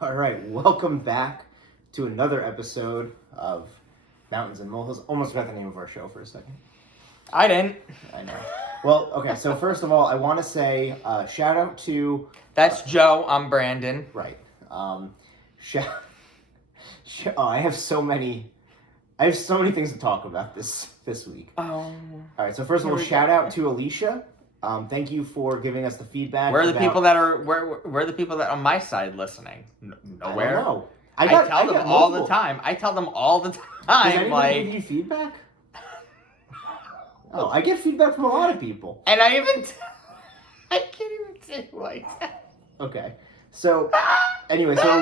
All right, welcome back to another episode of Mountains and Molehills. Almost forgot the name of our show for a second. I didn't. I know. Well, okay, so first of all, I want to say shout out to... That's Joe, I'm Brandon. Right. I have so many things to talk about this week. Oh. All right, so first of all, shout out to Alicia. Thank you for giving us the feedback. Where are the people that are where are the people that are on my side listening? Nowhere. I don't know. I tell them all the time. I tell them all the time. Does anyone give you feedback? Oh, I get feedback from a lot of people. And I can't even say like that. Okay. So anyway, so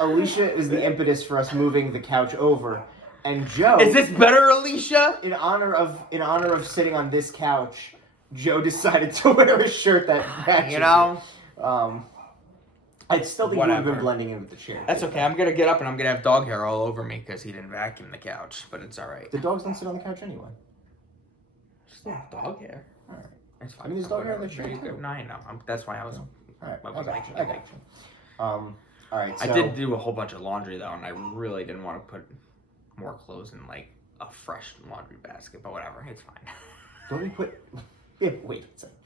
Alicia is the impetus for us moving the couch over. And Joe, is this better, Alicia? In honor of sitting on this couch, Joe decided to wear a shirt that matches. You know, I still think you would have been blending in with the chair. That's okay. I'm gonna get up and I'm gonna have dog hair all over me because he didn't vacuum the couch. But it's all right. The dogs don't sit on the couch anyway. Still have dog hair. All right. It's fine. I mean, there's dog hair on the chair too. No, I know. That's why I was. All right. I got you. All right. So, I did do a whole bunch of laundry though, and I really didn't want to put more clothes in like a fresh laundry basket. But whatever, it's fine. Don't we put? Yeah, wait a second.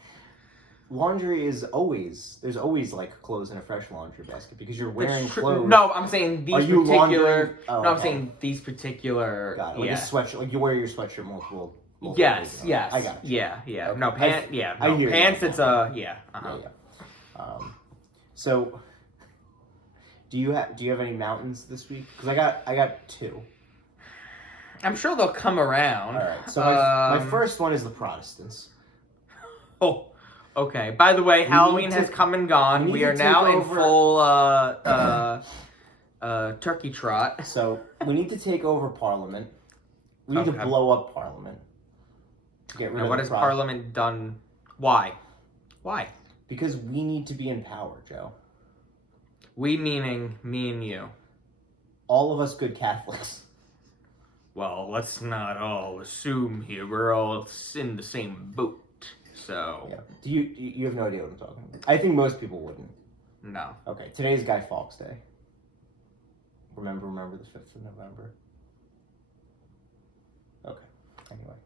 Laundry is always, there's always like clothes in a fresh laundry basket because you're wearing clothes. No, I'm saying these particular. Oh, no, I'm okay. saying these particular. Got it. Like a sweatshirt, like you wear your sweatshirt multiple Yes. I got you. Yeah. Okay. No, pants. Yeah. I hear pants. you. It's a yeah. Uh-huh. Yeah. So, do you have any mountains this week? Because I got two. I'm sure they'll come around. All right. So my first one is the Protestants. Oh, okay. By the way, Halloween has come and gone. We are now in full turkey trot. So we need to take over Parliament. We need to blow up Parliament. To get rid and of what has Parliament done? Why? Because we need to be in power, Joe. We meaning me and you. All of us good Catholics. Well, let's not all assume here. We're all in the same boat. So yeah. Do you have no idea what I'm talking about? I think most people wouldn't. No. Okay, today's Guy Fawkes Day. Remember the 5th of November. Okay. Anyway,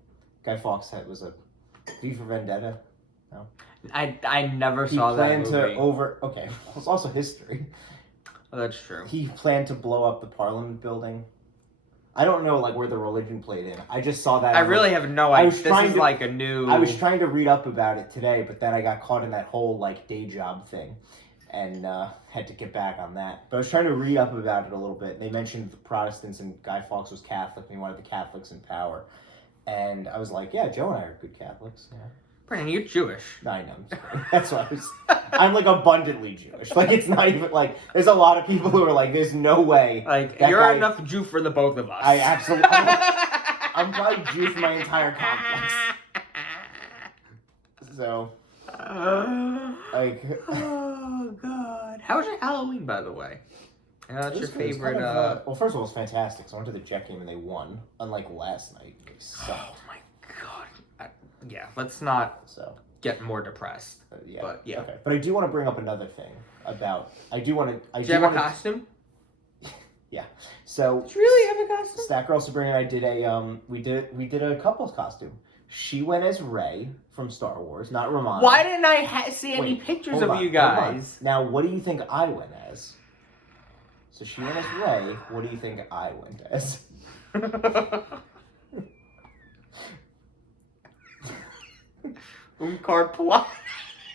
Guy Fawkes was a V for Vendetta. No. I never saw that movie. He planned to Okay, it's also history. Oh, that's true. He planned to blow up the Parliament building. I don't know where the religion played in. I just saw that. I really have no idea. This is like a new... I was trying to read up about it today, but then I got caught in that whole day job thing and had to get back on that. But I was trying to read up about it a little bit. And they mentioned the Protestants and Guy Fawkes was Catholic and he wanted the Catholics in power. And I was like, yeah, Joe and I are good Catholics. Yeah. Brandon, you're Jewish. No, I know. That's what I was... I'm abundantly Jewish. It's not even there's a lot of people who are there's no way. You're enough Jew for the both of us. I absolutely... I'm probably Jew for my entire complex. So... Oh, God. How was your Halloween, by the way? That's your favorite... well, first of all, it was fantastic. So I went to the Jet game and they won. Unlike last night. They sucked. Oh, my God. Yeah, let's not get more depressed. Yeah. But, yeah. Okay. But I do want to bring up another thing about... Do you have a costume? Yeah. So... Did you really have a costume? Stack Girl Sabrina and I did a... We did a couple's costume. She went as Rey from Star Wars, not Ramona. Why didn't I see any pictures of you guys? Now, what do you think I went as? So she went as Rey. What do you think I went as? Umkar Plot.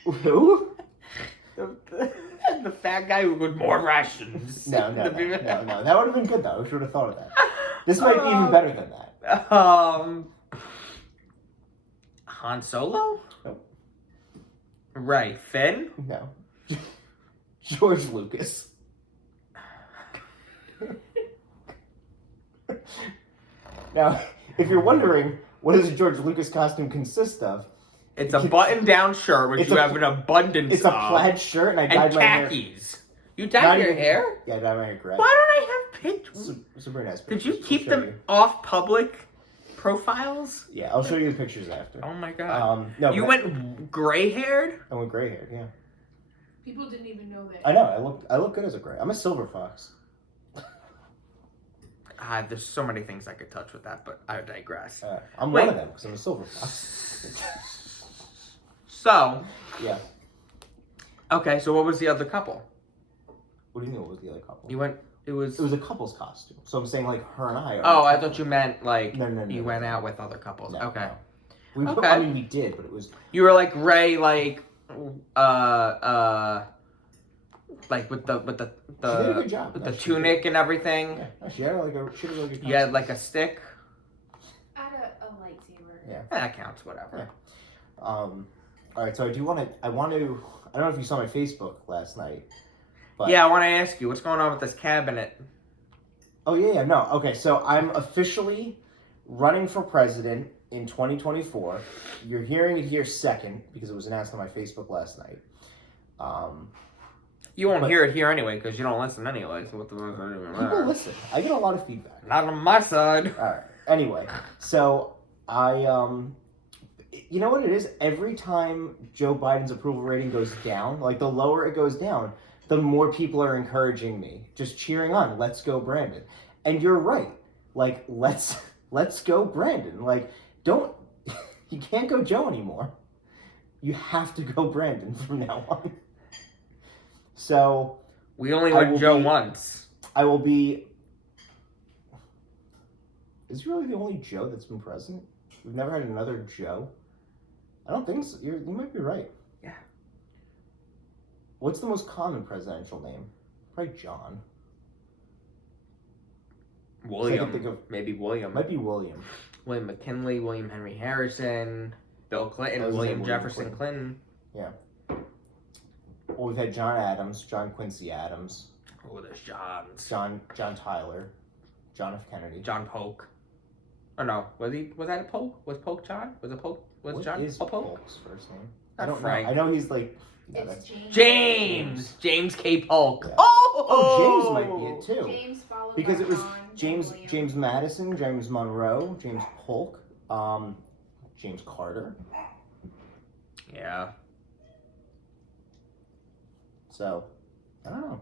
Who? The fat guy who would more rations. No. That would have been good, though. I should have thought of that. This might be even better than that. Han Solo? Nope. Ray. Finn? No. George Lucas. Now, if you're wondering, what does a George Lucas costume consist of? It's a button-down shirt, which you have an abundance of. It's a plaid shirt, and I dyed my hair. And khakis. You dyed your hair? Yeah, I dyed my hair gray. Why don't I have pictures? Super nice pictures. Did you keep them off public profiles? Yeah, I'll show you the pictures after. Oh my god. No, you went gray-haired? I went gray-haired, yeah. People didn't even know that. I know. I look good as a gray. I'm a silver fox. There's so many things I could touch with that, but I digress. I'm one of them because I'm a silver fox. So. Yeah. Okay, so what was the other couple? What do you mean? What was the other couple? It was a couple's costume. So I'm saying like her and I are. Oh, I thought you meant like No, you went out with other couples. No, okay. No. Okay. I mean, we did, but it was. You were like Ray, like with the She did a good job. with the tunic and everything. Yeah, no, she had like a really good costume. You had like a stick. I had a lightsaber. Yeah. That counts. Whatever. Yeah. All right, so I want to. I don't know if you saw my Facebook last night. But... Yeah, I want to ask you what's going on with this cabinet. Oh yeah, no. Okay, so I'm officially running for president in 2024. You're hearing it here second because it was announced on my Facebook last night. You won't hear it here anyway because you don't listen anyway. So what the fuck does it even matter? People listen. I get a lot of feedback. Not on my side. All right. Anyway, so you know what it is? Every time Joe Biden's approval rating goes down, like the lower it goes down, the more people are encouraging me, just cheering on. Let's go, Brandon. And you're right. Like let's go, Brandon. Like you can't go Joe anymore. You have to go Brandon from now on. So we only went Joe once. I will be. Is he really the only Joe that's been president? We've never had another Joe. I don't think so. You might be right. Yeah. What's the most common presidential name? Probably John. William. Maybe William. Might be William. William McKinley, William Henry Harrison, Bill Clinton, William Jefferson Clinton. Yeah. Well, we've had John Adams, John Quincy Adams. Oh, there's Johns. John Tyler, John F. Kennedy. John Polk. Oh no, was that a Polk? Was Polk John? Was it Polk? Was John is Polk? Polk's first name? I don't Frank. know. I know he's like. No, It's James K. Polk. Yeah. Oh, James might be it too. James followed Because by it was John, William. James Madison, James Monroe, James Polk, James Carter. Yeah. So, I don't know.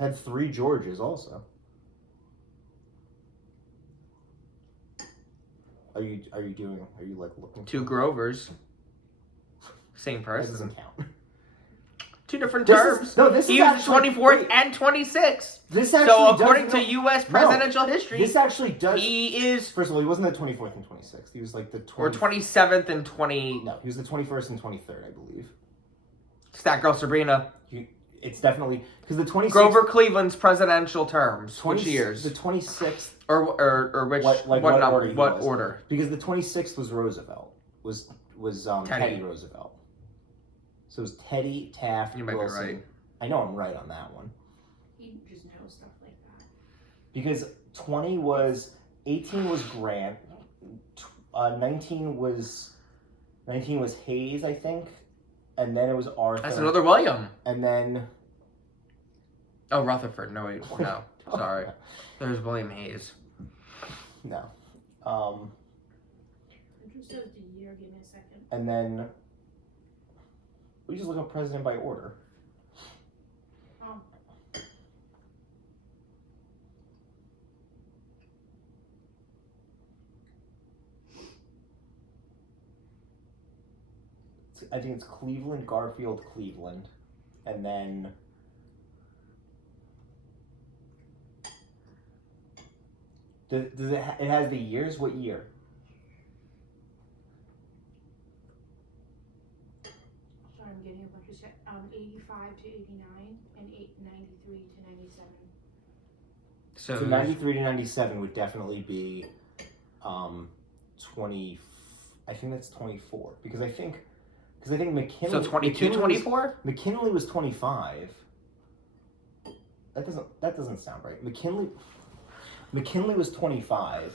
Had 3 Georges also. Are you like looking? 2 Grovers. Same That person. doesn't count. 2 different This terms. is- no, this is He was actually- 24th wait. and 26th. This actually So according does, to U.S. presidential history, this actually does. he is First of all, he wasn't the 24th and 26th. He was like the 20, or 27th and 20. No, he was the 21st and 23rd, I believe. It's that girl Sabrina. It's definitely because the 26th. Grover Cleveland's presidential terms. 20, Which years? The 26th. Or which? What number? order he What was. order? Because the 26th was Roosevelt. Was Teddy Roosevelt. So it was Teddy, Taft, You might be Wilson. right. I know I'm right on that one. He just knows stuff like that. Because 18 was Grant, 19 was Hayes, I think, and then it was Arthur. That's another William. And then. Oh, Rutherford. No, no. Sorry. There's William Hayes. No. It just says the year. Give me a second. And then. We just look up president by order. Oh. I think it's Cleveland, Garfield, Cleveland, and then does it has the years? What year? Sorry, I'm getting a bunch of 85 to 89 and 93 to 97. So 93 to 97 would definitely be 20. I think that's 24 because I think McKinley. So 22, 24? McKinley was 25. That doesn't sound right. McKinley was 25,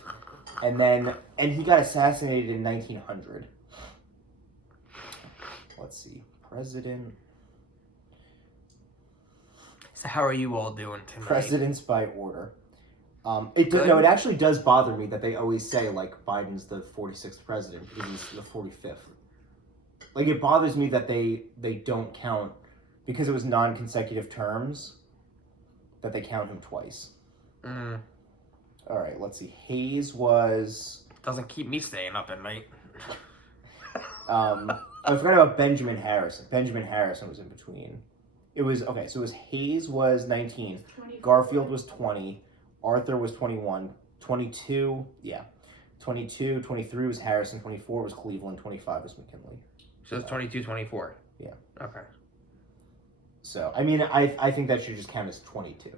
and he got assassinated in 1900. Let's see, president. So how are you all doing tonight? Presidents by order. It actually does bother me that they always say like Biden's the 46th president because he's the 45th. Like it bothers me that they don't count because it was non-consecutive terms, that they count him twice. Mm. All right, let's see. Hayes was... Doesn't keep me staying up at night. I forgot about Benjamin Harrison. Benjamin Harrison was in between. It was, okay, so it was Hayes was 19, 24. Garfield was 20, Arthur was 21, 22, 22, 23 was Harrison, 24 was Cleveland, 25 was McKinley. So it's 22, 24. Yeah. Okay. So, I mean, I think that should just count as 22.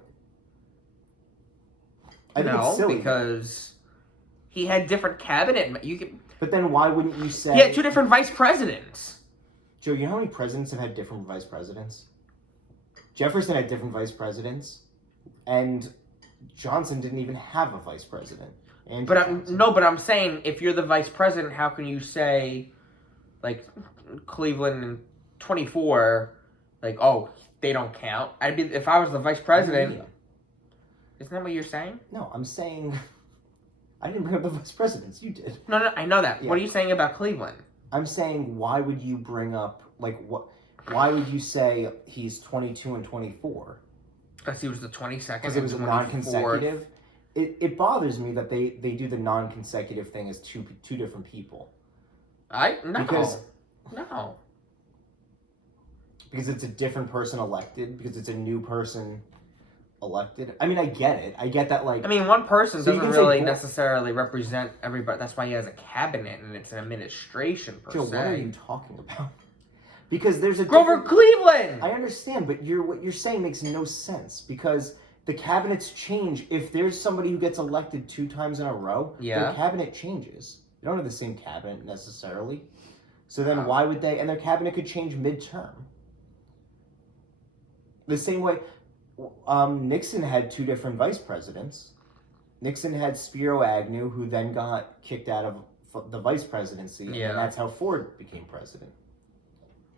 I think No, it's silly, because he had different cabinet. You can. but then why wouldn't you say... He had 2 different vice presidents. Joe, you know how many presidents have had different vice presidents? Jefferson had different vice presidents, and Johnson didn't even have a vice president. But I'm saying, if you're the vice president, how can you say, like, Cleveland and 24, like, oh, they don't count? I'd be, if I was the vice president, isn't that what you're saying? No, I'm saying, I didn't bring up the vice presidents, you did. No, I know that. Yeah. What are you saying about Cleveland? I'm saying, why would you bring up, like, why would you say he's 22 and 24? Because he was the 22nd. Because it was a non-consecutive. It bothers me that they do the non-consecutive thing as two different people. No. Because it's a different person elected. Because it's a new person elected. I mean, I get it. I get that, like... I mean, one person So you doesn't can say really both. necessarily represent everybody. That's why he has a cabinet and it's an administration, per Joe, se. what are you talking about? Because there's a Grover different... Cleveland! I understand, but what you're saying makes no sense. Because the cabinets change. If there's somebody who gets elected 2 times in a row, their cabinet changes. They don't have the same cabinet, necessarily. So then why would they... And their cabinet could change midterm. The same way... Nixon had 2 different vice presidents. Nixon had Spiro Agnew, who then got kicked out of the vice presidency, and that's how Ford became president.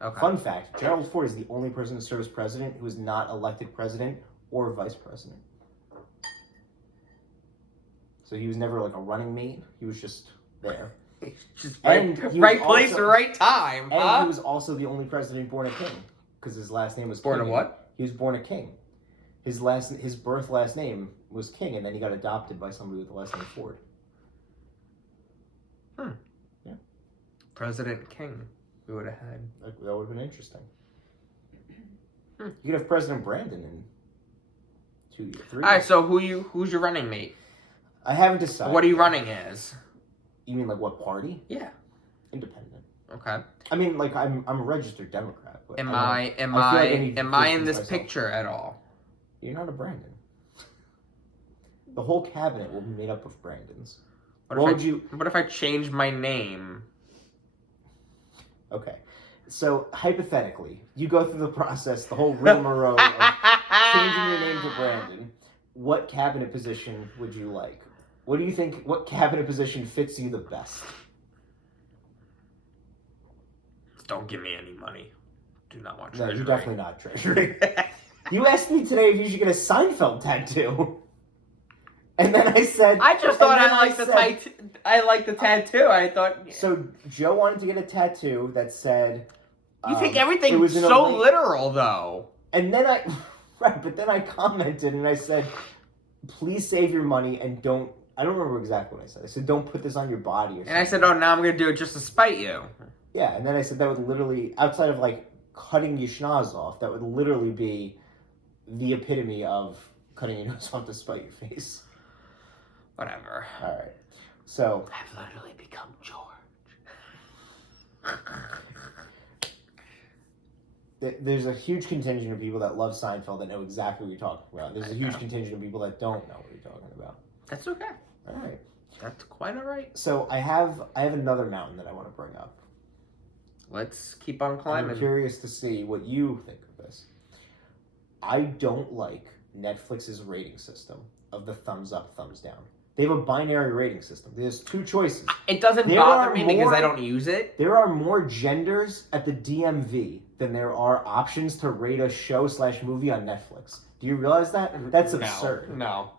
Okay. Fun fact, Gerald Ford is the only person to serve as president who was not elected president or vice president. So he was never like a running mate, he was just there. Just And right place or right time, And he was also the only president born a king, because his last name was Born King. a what? He was born a king. His birth last name was King, and then he got adopted by somebody with the last name Ford. Yeah. President King, we would have had. That would have been interesting. You could have President Brandon in 2 years, 3 years. All right, so who's your running mate? I haven't decided. What are you running as? You mean like what party? Yeah. Independent. Okay. I mean, like I'm a registered Democrat. But Am I in this picture at all? You're not a Brandon. The whole cabinet will be made up of Brandons. What if I change my name? Okay. So, hypothetically, you go through the process, the whole rigmarole of changing your name to Brandon. What cabinet position would you like? What do you think, what cabinet position fits you the best? Don't give me any money. Do not want No, treasury. you're definitely not Treasury. You asked me today if you should get a Seinfeld tattoo. And then I said... I just thought I liked the tattoo. I thought... So, Joe wanted to get a tattoo that said... You take everything it was in a so link. literal, though. And then I... Right, but then I commented and I said, please save your money and don't... I don't remember exactly what I said. I said, don't put this on your body or something. And I said, oh, now I'm going to do it just to spite you. Yeah, and then I said that would literally... Outside of, like, cutting your schnoz off, that would literally be the epitome of cutting your nose off to spite your face. Whatever. All right. So... I've literally become George. There's a huge contingent of people that love Seinfeld that know exactly what you're talking about. There's a huge contingent of people that don't know what you're talking about. That's okay. All right. That's quite all right. So I have another mountain that I want to bring up. Let's keep on climbing. I'm curious to see what you think of this. I don't like Netflix's rating system of the thumbs up, thumbs down. They have a binary rating system. There's 2 choices. It doesn't bother me because I don't use it. There are more genders at the DMV than there are options to rate a show/movie on Netflix. Do you realize that? That's absurd. No.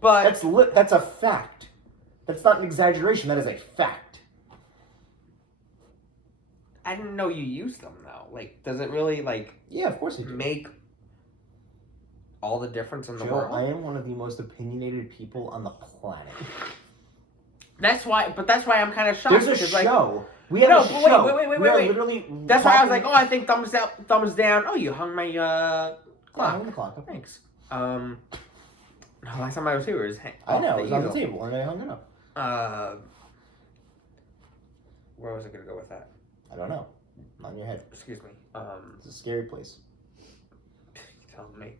But That's a fact. That's not an exaggeration. That is a fact. I didn't know you used them though. Like, does it really like Yeah, of course I do. make all the difference in the Joe, world? I am one of the most opinionated people on the planet. That's why I'm kind of shocked. There's a because, show. Like, We have no, a but show. wait, We are wait. literally. That's why I was like, talking- oh, I think thumbs up, thumbs down. Oh, you hung my clock. hung the clock up. Thanks. No, last time I was here, it was I know, it was on the easel. table, and I hung it up. Where was I gonna go with that? I don't know. On your head. Excuse me. It's a scary place. Tell me.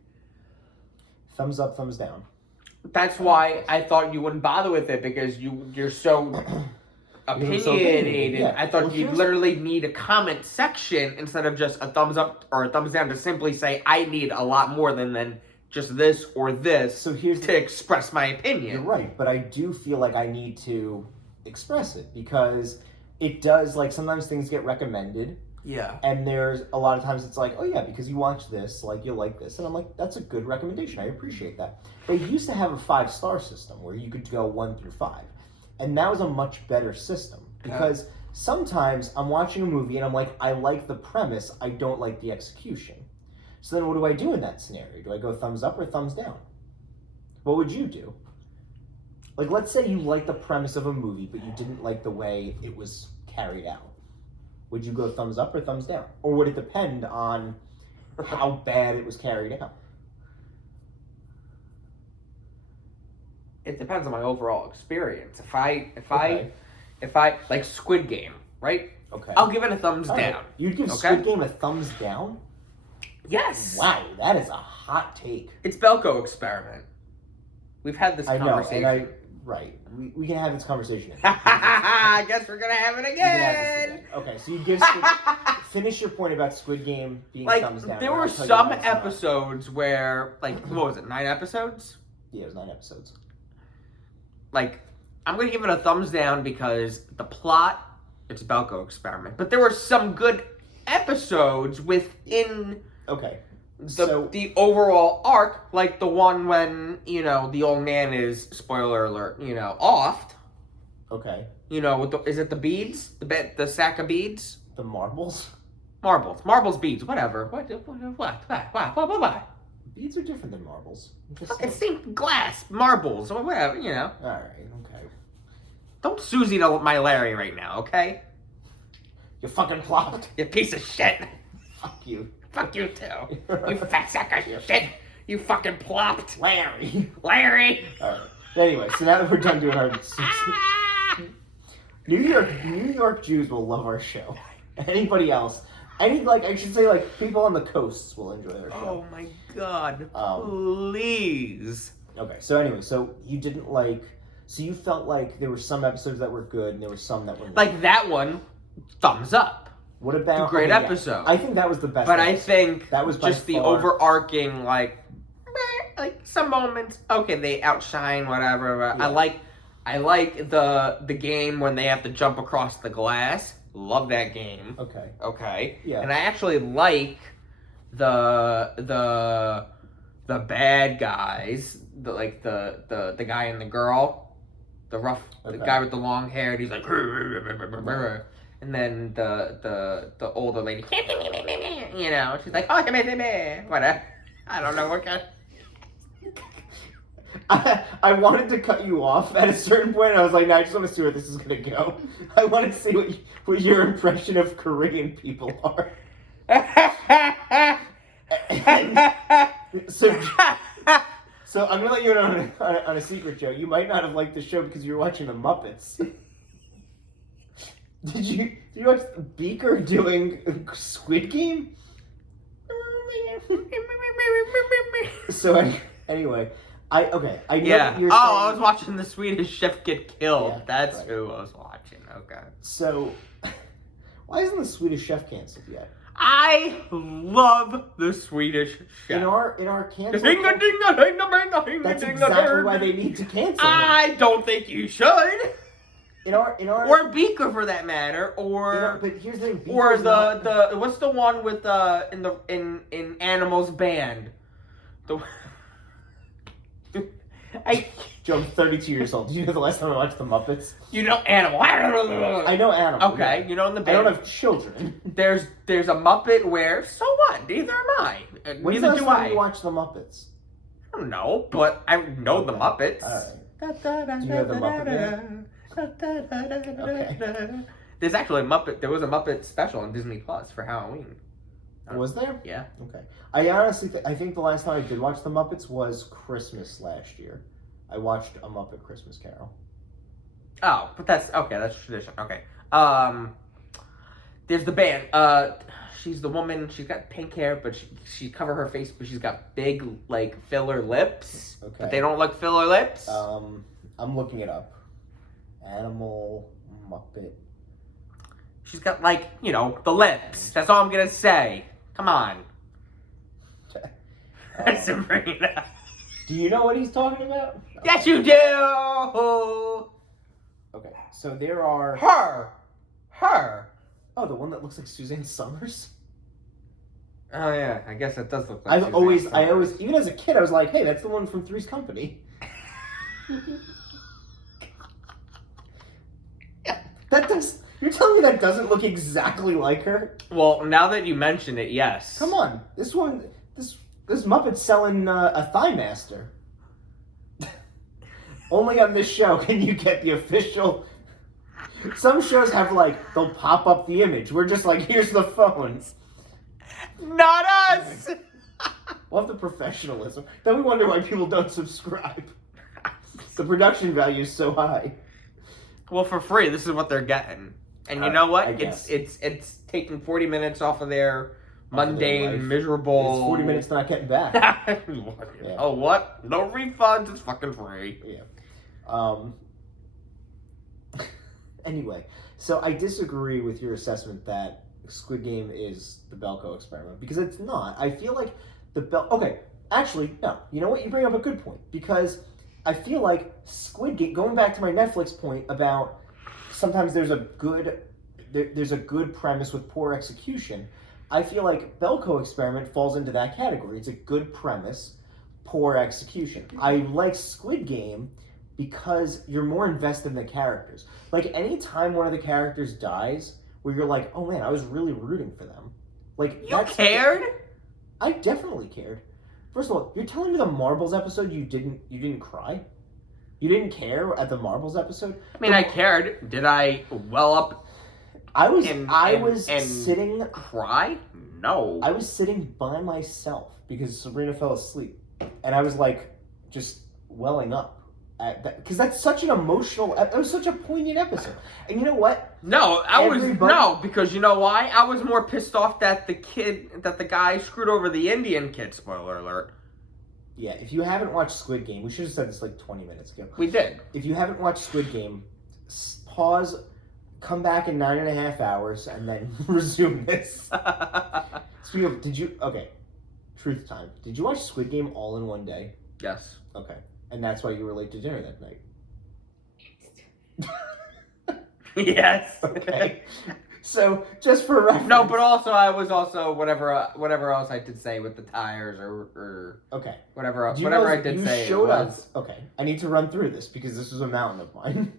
Thumbs up, thumbs down. That's why I thought you wouldn't bother with it because you're so opinionated. Yeah. I thought Well, you'd here's- literally need a comment section instead of just a thumbs up or a thumbs down to simply say I need a lot more than just this or this So here's to express my opinion. You're right, but I do feel like I need to express it because it does, like, sometimes things get recommended, Yeah. and there's a lot of times it's like, oh yeah, because you watch this, like, you'll like this, and I'm like, that's a good recommendation, I appreciate that. They used to have a 5-star system where you could go 1 through 5, and that was a much better system because sometimes I'm watching a movie and I'm like, I like the premise, I don't like the execution. So then what do I do in that scenario? Do I go thumbs up or thumbs down? What would you do? Like, let's say you like the premise of a movie, but you didn't like the way it was carried out. Would you go thumbs up or thumbs down? Or would it depend on how bad it was carried out? It depends on my overall experience. If I like Squid Game, right? Okay. I'll give it a thumbs All right. down. You'd give Okay. Squid Game a thumbs down? Yes. Wow, that is a hot take. It's Belko experiment. We've had this I know, conversation. right. We can have this conversation. I guess we're gonna have it We can have this again. again. Okay, so you give Squid, finish your point about Squid Game being Like thumbs down. there and were I'll tell you some why it's not. episodes where, like, what was it? 9 episodes? Yeah, it was 9 episodes. Like, I'm gonna give it a thumbs down because the plot. It's a Belko experiment, but there were some good episodes within Okay. the overall arc, like the one when, the old man is, spoiler alert, offed. Okay. With is it the beads? The sack of beads? The marbles? Marbles, beads, whatever. What? Beads are different than marbles. I'm just Fucking saying. same glass, marbles, or whatever, Alright, okay. Don't Susie to my Larry right now, okay? You fucking plopped. You piece of shit. Fuck you. Fuck you too. You fat sack of shit. You fucking plopped. Larry. Larry. Alright. Anyway, so now that we're done doing our New York Jews will love our show. Anybody else? I should say, people on the coasts will enjoy our show. Oh my god. Um, Please. Okay, so anyway, so you didn't like... So you felt like there were some episodes that were good and there were some that were not. Like that one, thumbs up. What about... Great okay, yeah. episode. I think that was the best But I episode. think That was by just the far- overarching, like some moments, okay, they outshine whatever. But Yeah. I like the game when they have to jump across the glass. Love that game. Okay. Okay. Yeah. And I actually like the bad guys, the guy and the girl, the Okay. guy with the long hair, and he's like, and then the older lady, she's like, oh, whatever. I don't know what kind. I wanted to cut you off at a certain point. I was like, no, I just want to see where this is going to go. I want to see what your impression of Korean people are. So I'm going to let you in on a secret, Joe. You might not have liked the show because you were watching the Muppets. Did you watch Beaker doing Squid Game? So anyway, I know Yeah. that you're saying, I was watching the Swedish Chef get killed. Yeah, That's right. who I was watching. Okay. So why isn't the Swedish Chef canceled yet? I love the Swedish Chef. In our cancel That's that's exactly why they need to cancel him. I don't think you should. In our Or Beaker for that matter. Or but here's the thing. or Beaker's not- the what's the one with in Animals Band? The Joe, I'm 32 years old. Do you know the last time I watched the Muppets? You know Animal. I know Animal. Okay, yeah. you know in the I band. don't have children. There's a Muppet where, so what? Neither am I. When's the Neither last do time I. you watched the Muppets? I don't know, but I know the Muppets. Alright. Do you know the Muppet Okay. There's actually there was a Muppet special on Disney Plus for Halloween. Was there? Yeah. Okay. I honestly I think the last time I did watch the Muppets was Christmas last year. I watched A Muppet Christmas Carol. Oh, but that's tradition. Okay. There's the band. She's the woman. She's got pink hair, but she covered her face, but she's got big like filler lips. Okay. But they don't look filler lips. I'm looking it up. Animal Muppet. She's got like the lips. That's all I'm gonna say. Come on. Sabrina. Do you know what he's talking about? Yes, you do. Okay, so there are her. Oh, the one that looks like Suzanne Summers. Oh yeah, I guess it does look like. I always, even as a kid, I was like, hey, that's the one from Three's Company. That does. You're telling me that doesn't look exactly like her? Well, now that you mention it, yes. Come on, this Muppet's selling a Thigh Master. Only on this show can you get the official. Some shows have they'll pop up the image. We're just like, here's the phones. Not us. We'll have the professionalism. Then we wonder why people don't subscribe. The production value is so high. Well, for free, this is what they're getting. And you know what? It's taking 40 minutes off of their mundane, miserable. It's 40 minutes not getting back. Yeah. Oh, what? No refunds. It's fucking free. Yeah. Anyway, so I disagree with your assessment that Squid Game is the Belko experiment because it's not. I feel like Okay, actually, no. You know what? You bring up a good point because I feel like Squid Game. Going back to my Netflix point about sometimes there's a good premise with poor execution. I feel like Belko experiment falls into that category. It's a good premise, poor execution. I like Squid Game because you're more invested in the characters. Like any time one of the characters dies, where you're like, oh man, I was really rooting for them. Like you cared? I definitely cared. First of all, you're telling me the Marbles episode you didn't cry? You didn't care at the Marbles episode? I mean, I cared. Did I well up? I was sitting. Cry? No. I was sitting by myself because Sabrina fell asleep, and I was like, just welling up at that because that's such an emotional. It was such a poignant episode, and you know what? No, because you know why? I was more pissed off that the guy screwed over the Indian kid. Spoiler alert. Yeah, if you haven't watched Squid Game, we should have said this like 20 minutes ago. We did. If you haven't watched Squid Game, pause, come back in 9.5 hours, and then resume this. Speaking of, truth time. Did you watch Squid Game all in one day? Yes. Okay. And that's why you were late to dinner that night? Yes. Okay. So, just for reference. No, but also I was also whatever else I did say with the tires or okay, whatever I did say. Showed up. Okay, I need to run through this because this was a mountain of mine.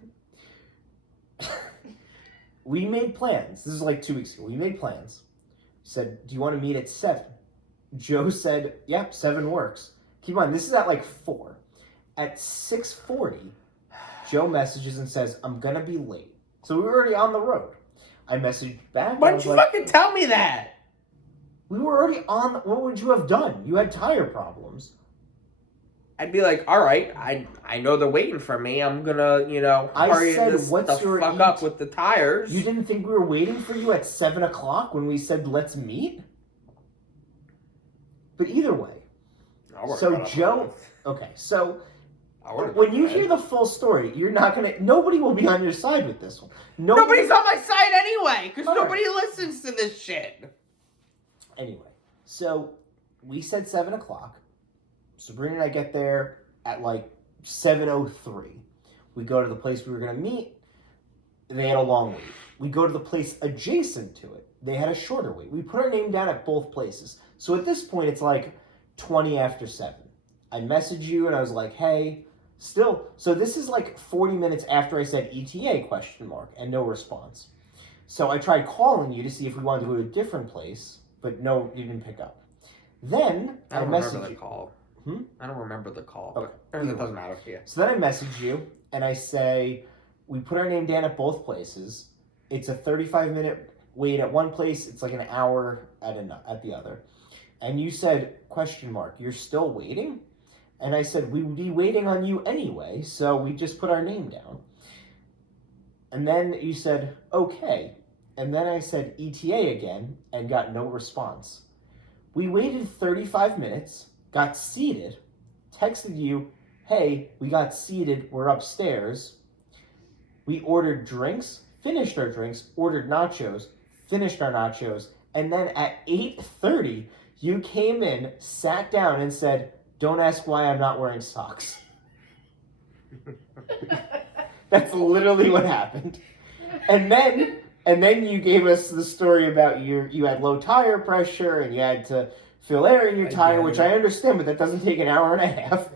We made plans. This is like 2 weeks ago. We made plans. Said, do you want to meet at 7? Joe said, yep, 7 works. Keep in mind, this is at like 4. At 6:40, Joe messages and says, I'm gonna be late. So we were already on the road. I messaged back. Why didn't you fucking tell me that? We were already on. What would you have done? You had tire problems. I'd be like, all right, I know they're waiting for me. I'm gonna, hurry this the fuck up with the tires. You didn't think we were waiting for you at 7 o'clock when we said let's meet? But either way. So Joe. Okay, so when you hear the full story, you're not gonna. Nobody will be on your side with this one. Nobody's on my side anyway, because nobody listens to this shit. Anyway, so we said 7 o'clock. Sabrina and I get there at like 7:03. We go to the place we were gonna meet. They had a long wait. We go to the place adjacent to it. They had a shorter wait. We put our name down at both places. So at this point, it's like 20 after 7. I messaged you and I was like, hey, Still, so this is like 40 minutes after I said ETA and no response. So I tried calling you to see if we wanted to go to a different place, but no, you didn't pick up. Then I don't messaged remember the you. call. Hmm? I don't remember the call, Okay. but it doesn't matter. Yeah. So then I message you and I say, we put our name down at both places. It's a 35-minute wait at one place. It's like an hour at the other. And you said, ? You're still waiting? And I said, we would be waiting on you anyway, so we just put our name down. And then you said, okay. And then I said ETA again and got no response. We waited 35 minutes, got seated, texted you, hey, we got seated, we're upstairs. We ordered drinks, finished our drinks, ordered nachos, finished our nachos, and then at 8:30, you came in, sat down, and said, don't ask why I'm not wearing socks. That's literally what happened. And then you gave us the story about you had low tire pressure and you had to fill air in your tire, which I understand, but that doesn't take an hour and a half.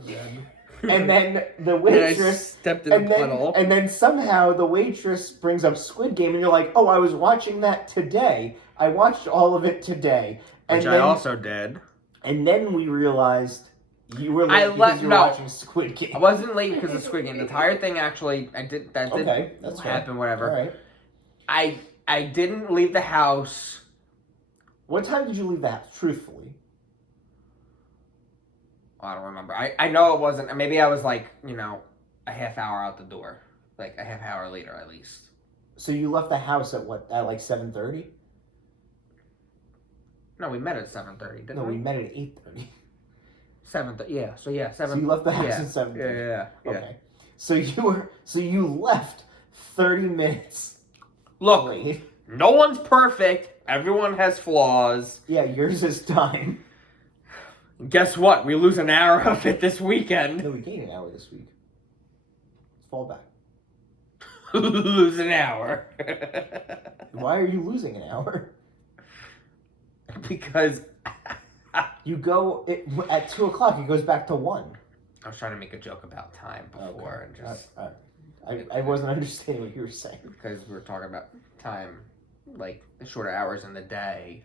And then the waitress stepped in a puddle. And then somehow the waitress brings up Squid Game and you're like, oh, I was watching that today. I watched all of it today. Which I also did. And then we realized you were late because you were watching Squid Game. I wasn't late because of Squid Game. The tire thing actually, that did that's happen, whatever. All right. I didn't leave the house. What time did you leave the house, truthfully? I don't remember. I know it wasn't. Maybe I was like, a half hour out the door. Like a half hour later at least. So you left the house at like 7:30? No, we met at 7:30, didn't we? No, we met at 8:30. 7:30, yeah. So yeah, 7. So you left the house at 7:30. Yeah. Okay. So you left 30 minutes. Look, late. No one's perfect. Everyone has flaws. Yeah, yours is time. Guess what? We lose an hour of it this weekend. No, we gained an hour this week. Let's fall back. Lose an hour. Why are you losing an hour? Because you go at 2:00. It goes back to 1. I was trying to make a joke about time before, and just I wasn't understanding what you were saying because we were talking about time, like the shorter hours in the day.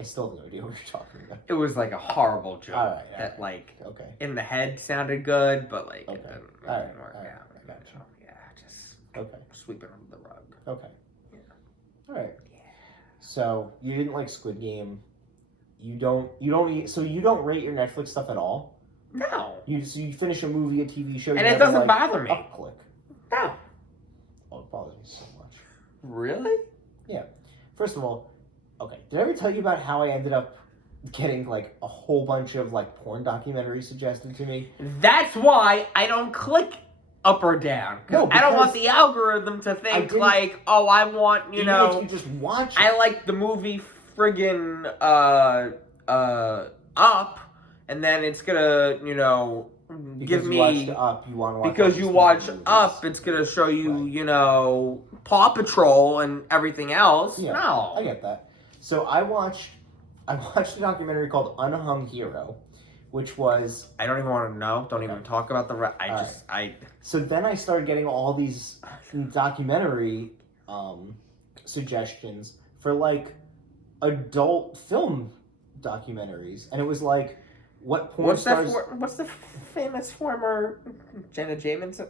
I still have no idea what you're talking about. It was like a horrible joke that, like, in the head sounded good, but like it didn't work out. I gotcha. Yeah, just sweep it under the rug. Okay. Yeah. All right. Yeah. So you didn't like Squid Game. So you don't rate your Netflix stuff at all? No. You finish a movie, a TV show, and it doesn't bother me. Click. No. Oh, it bothers me so much. Really? Yeah. First of all, okay. Did I ever tell you about how I ended up getting like a whole bunch of like porn documentaries suggested to me? That's why I don't click up or down. No, I don't want the algorithm to think like, oh, I want, even if you just watch it. I like the movie friggin' Up, and then it's gonna, give me watched Up, you want to watch because you watch Up, it's gonna show you, Paw Patrol and everything else. Yeah, no, I get that. So I watched a documentary called Unhung Hero, which was I don't even want to know. Don't even talk about the. So then I started getting all these documentary suggestions for like adult film documentaries, and it was like, what porn stars? What's the famous former Jenna Jameson?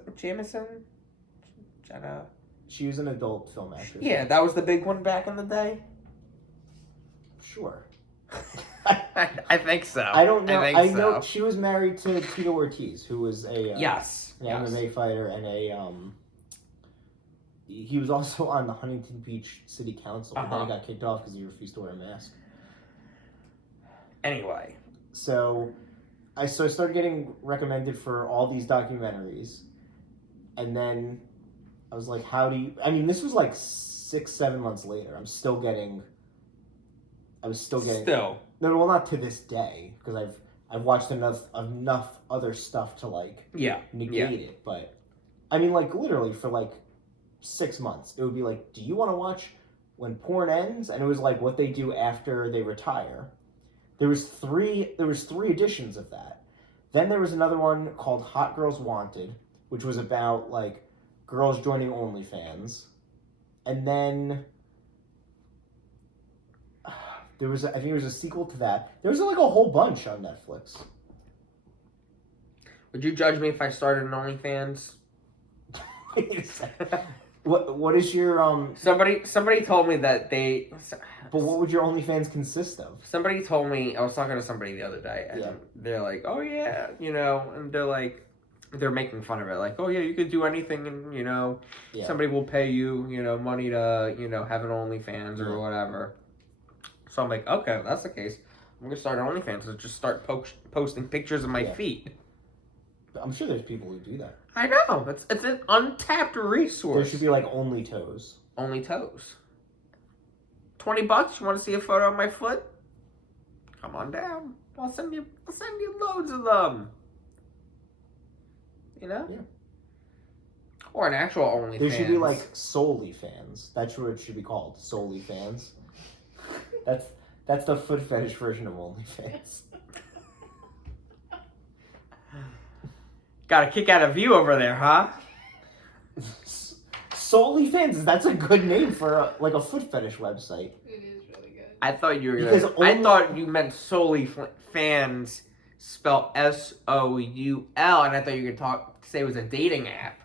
Jenna. She was an adult film actress. Yeah, that was the big one back in the day. Sure. I think so. I don't know. I know so. she was married to Tito Ortiz, who was a an yes. MMA fighter and a he was also on the Huntington Beach City Council, but then he got kicked off because he refused to wear a mask. Anyway, so I started getting recommended for all these documentaries, and then I was like, "How do you?" I mean, this was like 6-7 months later. I was still getting. No, well, not to this day because I've watched enough other stuff to like negate it. But I mean, like literally for like 6 months, it would be like, "Do you want to watch when porn ends?" And it was like what they do after they retire. There was three editions of that. Then there was another one called Hot Girls Wanted, which was about like girls joining OnlyFans. And then there was, I think there was a sequel to that. There was like a whole bunch on Netflix. Would you judge me if I started an OnlyFans? What is your Somebody told me that they. But what would your OnlyFans consist of? Somebody told me, I was talking to somebody the other day, and they're like, "Oh yeah," and they're like, they're making fun of it, like, "Oh yeah, you could do anything, and somebody will pay you, money to, have an OnlyFans or whatever." So I'm like, okay, if that's the case, I'm gonna start an OnlyFans and just start posting pictures of my feet. I'm sure there's people who do that. I know. It's an untapped resource. There should be like only toes. Only toes. $20? You want to see a photo of my foot? Come on down. I'll send you loads of them. Yeah. Or an actual OnlyFans. There should be like solely fans. That's what it should be called. Solely fans. That's the foot fetish version of OnlyFans. Got a kick out of you over there, huh? Solely fans. That's a good name for a foot fetish website. It is really good. I thought you were I thought you meant solely fans, spelled SOUL, and I thought you could say it was a dating app.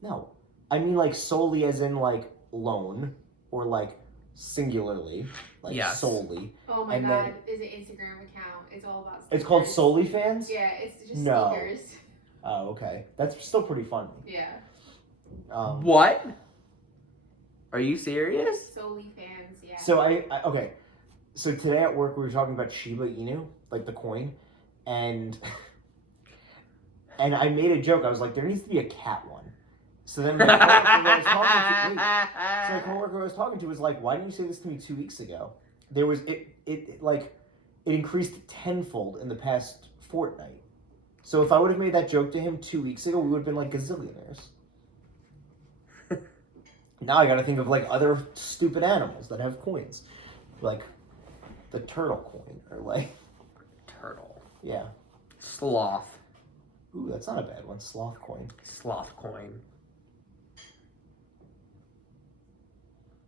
No, I mean like solely as in like lone or like singularly, like solely. Oh my god, there's an Instagram account. It's all about sneakers. It's called Solely Fans? Yeah, it's just sneakers. Oh, okay. That's still pretty funny. Yeah. What? Are you serious? Solely Fans, yeah. So okay. So today at work we were talking about Shiba Inu, like the coin, and I made a joke. I was like, there needs to be a cat one. So then the coworker I was talking to was like, why didn't you say this to me 2 weeks ago? There was it increased tenfold in the past fortnight. So if I would have made that joke to him 2 weeks ago, we would have been like gazillionaires. Now I gotta think of like other stupid animals that have coins. Like the turtle coin or like turtle. Yeah. Sloth. Ooh, that's not a bad one. Sloth coin. Sloth coin.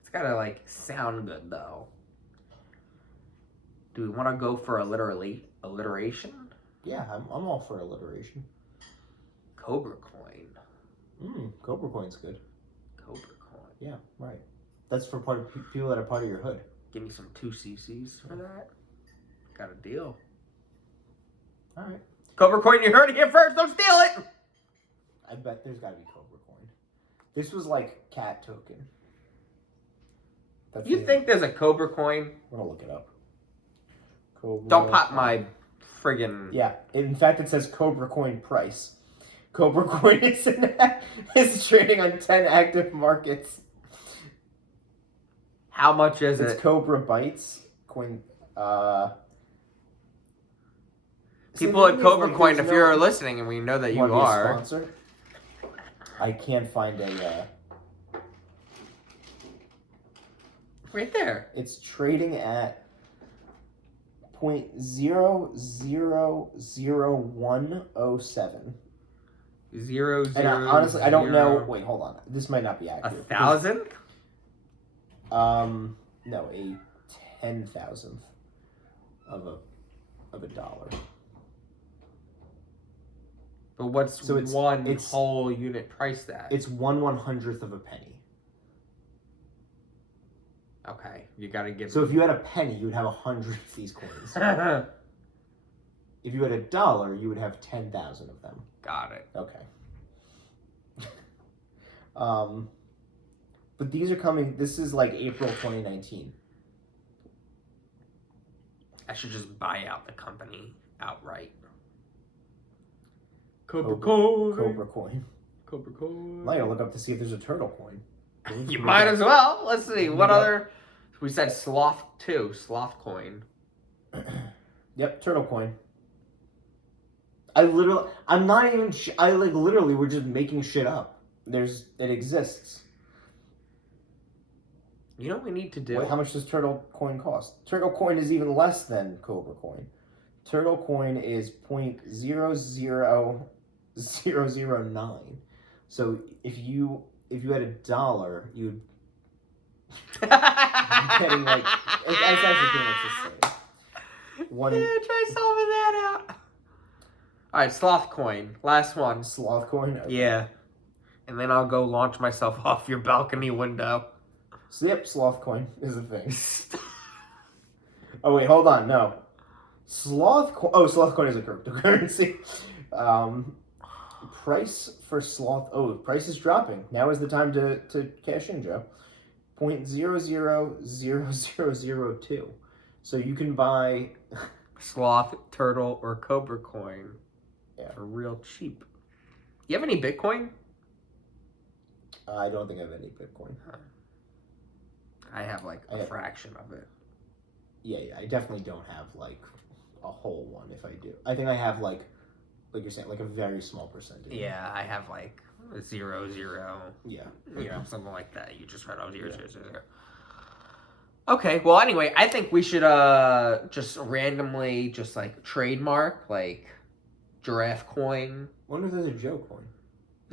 It's gotta like sound good though. Do we want to go for alliteration? Yeah, I'm all for alliteration. Cobra coin. Cobra coin's good. Cobra coin. Yeah, right. That's for people that are part of your hood. Give me some 2cc's for that. Got a deal. All right. Cobra coin, you heard it here first. Don't steal it. I bet there's got to be Cobra coin. This was like cat token. You think there's a Cobra coin? I'm gonna look it up. Cobra Don't pop my friggin'. Yeah. In fact, it says Cobra coin price. Cobra coin is trading on 10 active markets. How much is it? It's Cobra Bytes coin. People at Cobra Coin, if you're listening, and we know that you are. Sponsor? I can't find a. Right there. It's trading at 0.000107. And honestly, I don't know. Wait, hold on. This might not be accurate. 1,000? No, a 10,000th of a dollar. But what's one whole unit price that? It's 1/100th of a penny. Okay, you gotta give. So if you had a penny, you would have 100 of these coins. If you had a dollar, you would have 10,000 of them. Got it. Okay. But these are coming. This is like April 2019. I should just buy out the company outright. Cobra coin. Cobra coin. Cobra coin. I gotta look up to see if there's a turtle coin. You might as well. Let's see. What other? We said sloth too. Sloth coin. Yep, turtle coin. I'm not even. Literally, we're just making shit up. It exists. You know what we need to do? Wait, how much does turtle coin cost? Turtle coin is even less than Cobra coin. turtle coin is 0.00009. So if you had $1, you'd be getting like it's actually pretty much the same. One Try solving that out. All right, sloth coin. Last one. sloth coin. Okay. Yeah. And then I'll go launch myself off your balcony window. So yep, sloth coin is a thing. Oh wait, hold on. No, sloth coin. Oh, sloth coin is a cryptocurrency. Price for sloth. Oh, price is dropping. Now is the time to cash in, Joe. 0.000002. So you can buy Sloth, turtle, or cobra coin. Yeah. For real cheap. You have any Bitcoin? I don't think I have any Bitcoin. I have like a fraction of it. Yeah, I definitely don't have like a whole one. If I do, I think I have like you're saying, like a very small percentage. Yeah, I have like 0, 0. Yeah. You know, something like that. You just read off 0, 0, 0, 0. Okay, well, anyway, I think we should just randomly just like trademark like giraffe coin, I wonder if there's a Joe coin.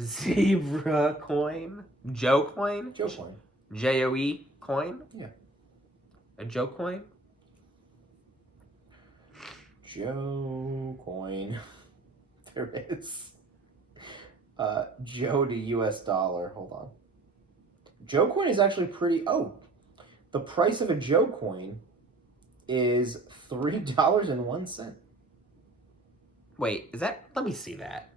zebra coin, Joe coin, Joe coin. JOE coin. Yeah. A Joe coin. Joe coin. There is. Joe to US dollar. Hold on. Joe coin is actually pretty. Oh, the price of a Joe coin is $3.01. Wait, is that? Let me see that.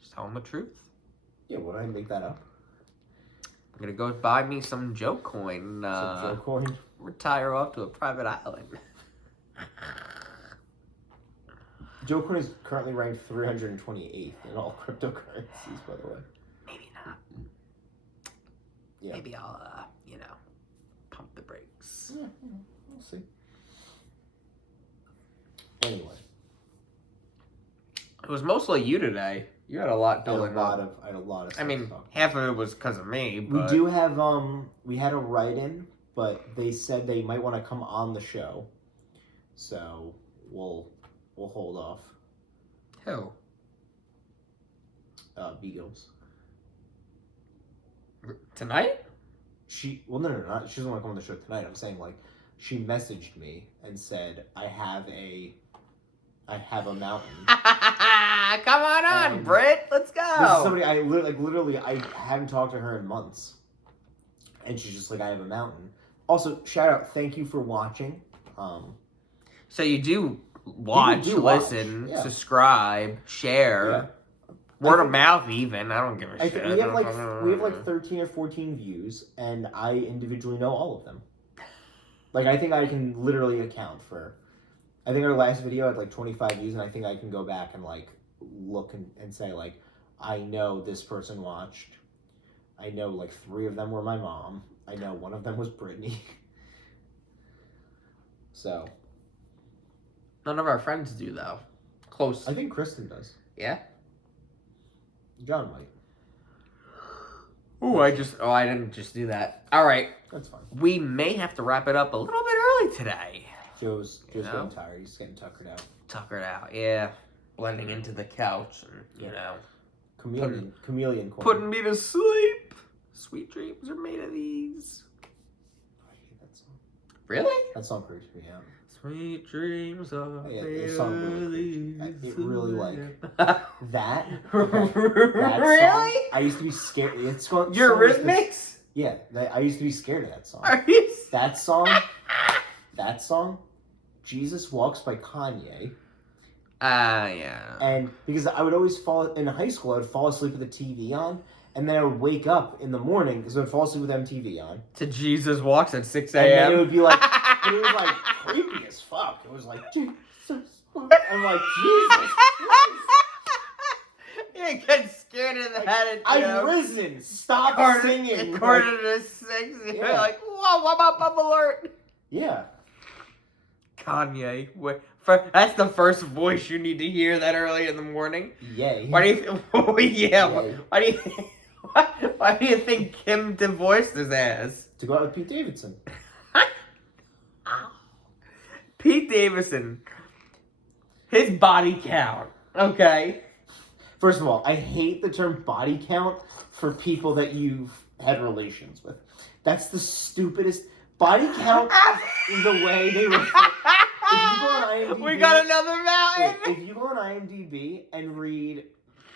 Just telling the truth. Yeah, would I make that up? I'm gonna go buy me some Joe coin. Some Joe coin. Retire off to a private island. Joe coin is currently ranked 328th in all cryptocurrencies, by the way. Maybe not. Yeah. Maybe I'll, pump the brakes. Yeah, we'll see. Anyway. It was mostly you today. You had a lot I had building up. I had a lot of stuff I mean, to talk about. half of it was because of me, but... We do have, we had a write-in, but they said they might want to come on the show. So, we'll hold off. Who? Beagles. Tonight? No, not, she doesn't want to come on the show tonight. I'm saying, like, she messaged me and said, I have a mountain. Come on, Britt. Let's go. This is somebody literally, I haven't talked to her in months. And she's just like, I have a mountain. Also, shout out, thank you for watching. So you do watch, listen, subscribe, share, word of mouth even. I don't give a shit. We have like 13 or 14 views, and I individually know all of them. Like, I think I can literally account for... I think our last video had like 25 views, and I think I can go back and like look and say like, I know this person watched. I know like 3 of them were my mom. I know 1 of them was Brittany. So. None of our friends do though. Close. I think Kristen does. Yeah? John might. Ooh, I didn't just do that. All right. That's fine. We may have to wrap it up a little bit early today. Joe's getting tired. He's getting tuckered out. Tuckered out, yeah. Blending into the couch, and, you know. Chameleon coin. Putting me to sleep. Sweet dreams are made of these. I hate that song. Really? That song creeps me out. Sweet dreams are the song really creeps me. It really like that. Really? Song, I used to be scared. It's called Eurythmics? Yeah, I used to be scared of that song. Are you? That song, Jesus Walks by Kanye. Yeah. And because I would always in high school, I would fall asleep with the TV on, and then I would wake up in the morning because I would fall asleep with MTV on. To Jesus Walks at 6 a.m. And then it would be like, it was like creepy as fuck. It was like, Jesus Walks. I'm like, Jesus Christ. You get scared in the head. I've risen. Stop singing. Quarter to 6. You're like, whoa, I'm up alert. Yeah. Kanye, That's the first voice you need to hear that early in the morning. Yay. Why do you? Yeah. Yay. Why do you? Why do you think Kim divorced his ass? To go out with Pete Davidson. Pete Davidson. His body count. Okay. First of all, I hate the term body count for people that you've had relations with. That's the stupidest. Body count is the way they refer. If you go on IMDb, We got another mountain. if you go on IMDb and read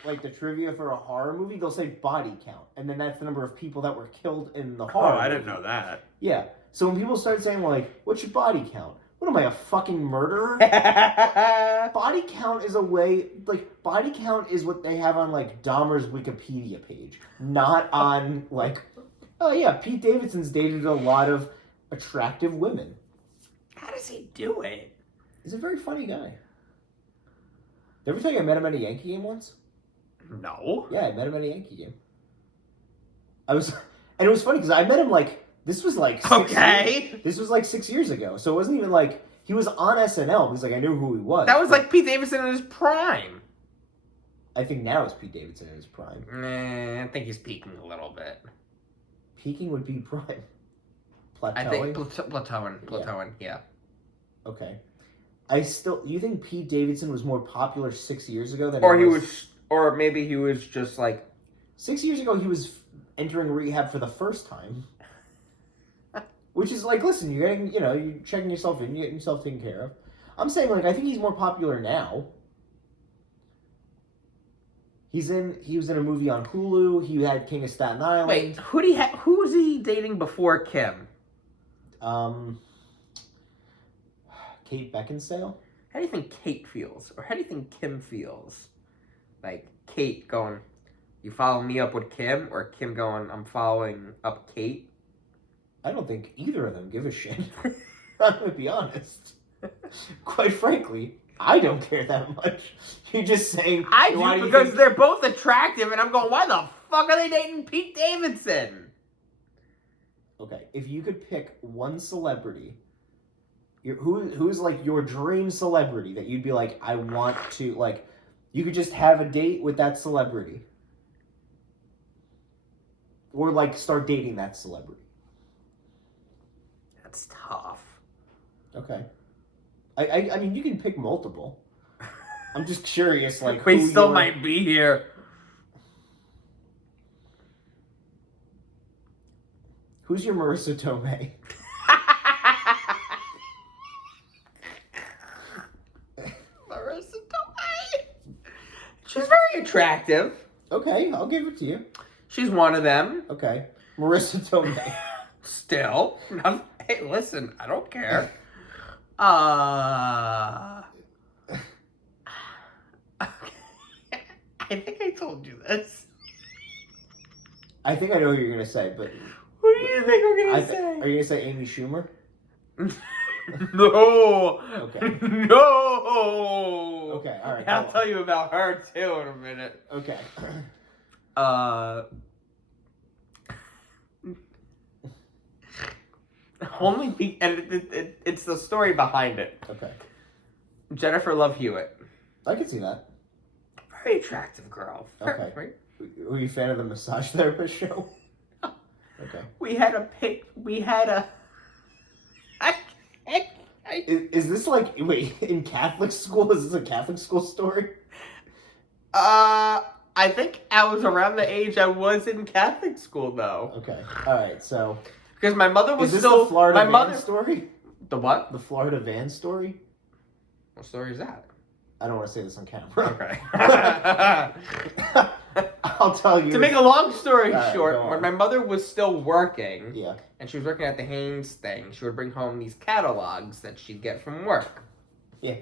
like the trivia for a horror movie, they'll say body count, and then that's the number of people that were killed in the horror. movie. that. Yeah. So when people start saying like, "What's your body count?" What am I, a fucking murderer? Body count is a way, like, body count is what they have on, like, Dahmer's Wikipedia page. Not on, like, oh yeah, Pete Davidson's dated a lot of attractive women. How does he do it? He's a very funny guy. Did I ever tell you I met him at a Yankee game once? No. Yeah, I met him at a Yankee game. And it was funny because I met him, like, this was like 6 years. This was like 6 years ago. So it wasn't even like he was on SNL because like I knew who he was. That was like Pete Davidson in his prime. I think now it's Pete Davidson in his prime. Nah, I think he's peaking a little bit. Peaking would be prime. Plateauing? I think plateauing, yeah. Okay. You think Pete Davidson was more popular 6 years ago than or maybe he was just like 6 years ago he was entering rehab for the first time. Which is like, listen, you're getting, you're checking yourself in, you're getting yourself taken care of. I'm saying, like, I think he's more popular now. He was in a movie on Hulu. He had King of Staten Island. Wait, who was he dating before Kim? Kate Beckinsale? How do you think Kate feels? Or how do you think Kim feels? Like, Kate going, you follow me up with Kim? Or Kim going, I'm following up Kate? I don't think either of them give a shit. I'm going to be honest. Quite frankly, I don't care that much. You're just saying... I do because they're both attractive, and I'm going, why the fuck are they dating Pete Davidson? Okay, if you could pick one celebrity, who's like your dream celebrity that you'd be like, I want to, like, you could just have a date with that celebrity. Or, like, start dating that celebrity. That's tough. Okay. I mean, you can pick multiple. I'm just curious, like, we still might be here. Who's your Marissa Tomei? Marissa Tomei. She's very attractive. Okay, I'll give it to you. She's one of them. Okay. Marissa Tomei. Still. Hey, listen, I don't care. Okay. I think I told you this. I think I know who you're going to say, but... Who do you think we're going to say? Are you going to say Amy Schumer? No. Okay. No. Okay, all right. I'll tell you about her, too, in a minute. Okay. It's the story behind it. Okay. Jennifer Love Hewitt. I can see that. Very attractive girl. Okay. Right? Were you a fan of the massage therapist show? Okay. We had a... Is this like, wait, in Catholic school? Is this a Catholic school story? I think I was around the age I was in Catholic school, though. Okay. All right, so... Because my mother was is this still... the Florida van story? The what? The Florida van story? What story is that? I don't want to say this on camera. Okay. I'll tell you. To make a long story right, short, when my mother was still working, yeah, and she was working at the Haynes thing, she would bring home these catalogs that she'd get from work. Yeah.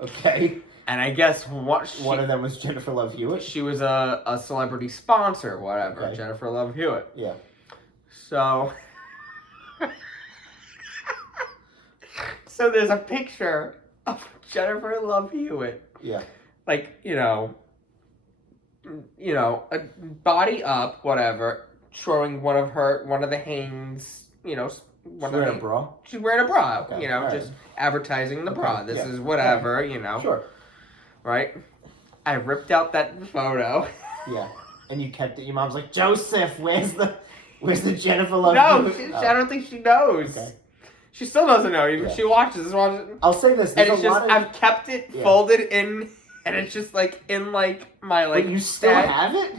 Okay. And I guess one of them was Jennifer Love Hewitt. She was a celebrity sponsor, whatever. Okay. Jennifer Love Hewitt. Yeah. So... So there's a picture of Jennifer Love Hewitt. Yeah. Like, a body up, whatever, showing one of the Haynes, She's wearing a bra? She's wearing a bra. Okay, You know, all just right. advertising the bra. This yeah. is whatever, you know. Sure. Right? I ripped out that photo. Yeah. And you kept it. Your mom's like, Joseph, where's the Jennifer Love? No, I don't think she knows. Okay. She still doesn't know. Even Yeah. she watches. I'll say this. And There's it's a just, lot of... I've kept it folded in, and it's just like in like my like. But you still have it?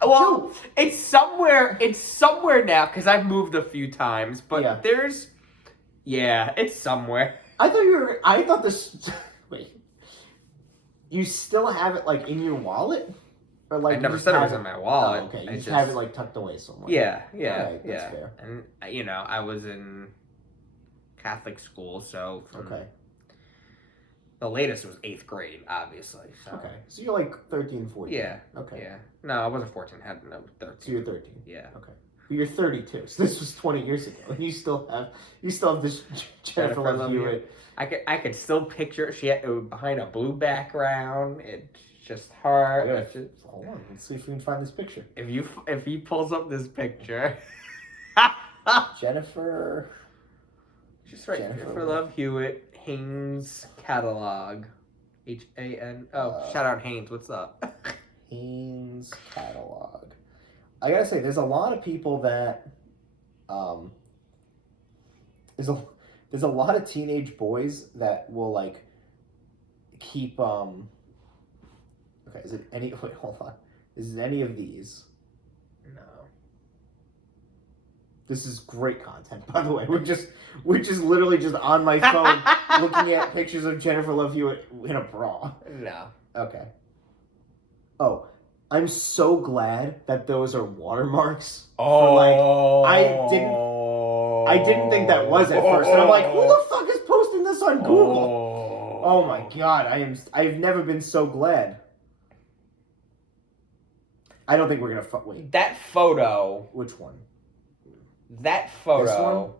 Well, it's somewhere now because I've moved a few times, but it's somewhere. I thought this. Wait. You still have it like in your wallet, or like I never said it was in my wallet. Oh, okay, you I just have it like tucked away somewhere. Yeah, Alright, that's fair. And you know, I was in Catholic school, so the latest was 8th grade, obviously. So. Okay, so you're like 13, 14. Yeah. Okay. Yeah. No, I wasn't 14. I was 13. So you're 13. Yeah. Okay. But you're 32. So this was 20 years ago, and you still have this Jennifer Love Hewitt. I could still picture she had behind a blue background. It's just her. Hold on, let's see if we can find this picture. If he pulls up this picture, Jennifer. Just right. Jennifer Love Hewitt. Haynes catalog. HAN. Oh, shout out Haynes. What's up? Haynes catalog. I gotta say, there's a lot of people that, there's a lot of teenage boys that will like keep okay. Is it any? Wait, hold on. Is it any of these? No. This is great content, by the way. We're just literally just on my phone looking at pictures of Jennifer Love Hewitt in a bra. No. Okay. Oh, I'm so glad that those are watermarks. Oh. I didn't think that was at first, and I'm like, who the fuck is posting this on Google? Oh my god, I've never been so glad. I don't think we're gonna wait. That photo. Which one? That photo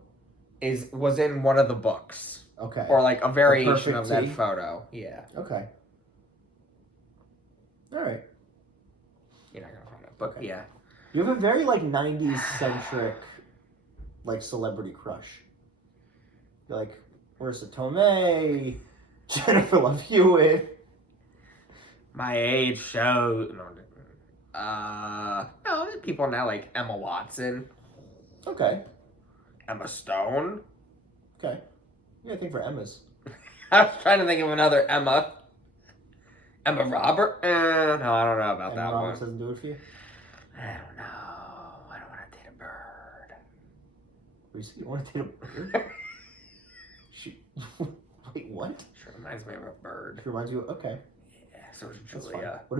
was in one of the books. Okay. Or like a variation of that tea? photo. Yeah. Okay. All right. You're not gonna find it, but yeah. You have a very like 90s centric like celebrity crush. You're like Marissa Tomei, Jennifer Love Hewitt. My age shows. No, there's people now like Emma Watson. Okay. Emma Stone. Okay. Yeah, I think for Emma's. I was trying to think of another Emma. Emma Robert? No, I don't know about Emma that Roberts one. doesn't do it for you? I don't know. I don't want to date a bird. You said you want to date a bird? Wait, what? Sure reminds me of a bird. She reminds you. Okay. Yeah, so is That's Julia. fine.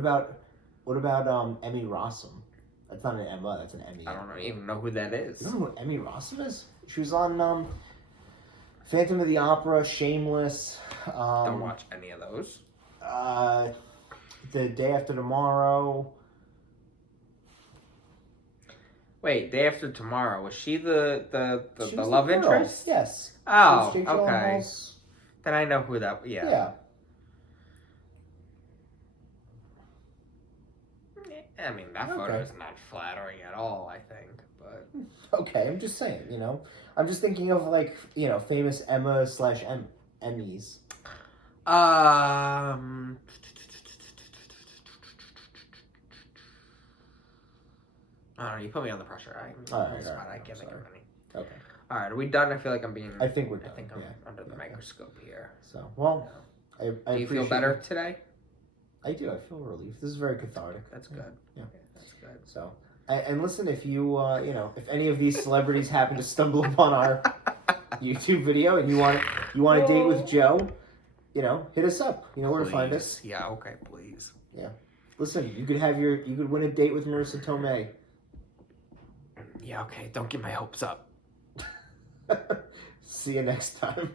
What about Emmy Rossum? That's not an Emma. That's an Emmy. I don't even know who that is. You don't know who Emmy Rossum is? She was on Phantom of the Opera, Shameless. Don't watch any of those. The Day After Tomorrow. Wait, Day After Tomorrow, was she the She was love the girl. interest? Yes. Oh, She was Jake okay. Gyllenhaal's- Then I know who that. Yeah. Yeah. I mean, that photo is not flattering at all, I think, but... Okay, I'm just saying, you know. I'm just thinking of, like, you know, famous Emma / Emmys. I don't know, you put me on the pressure. I can't think of any. Okay. Alright, are we done? I feel like I'm being... I think we're done. I think I'm yeah. under the microscope here. So, well, I Do you feel appreciate better it. today? I do. I feel relief. This is very cathartic. That's good. Yeah. That's good. So, and listen, if you, you know, if any of these celebrities happen to stumble upon our YouTube video and you want a date with Joe, you know, hit us up. You know where to find us. Yeah, okay, please. Yeah. Listen, you could win a date with Marissa Tomei. Yeah, okay, don't get my hopes up. See you next time.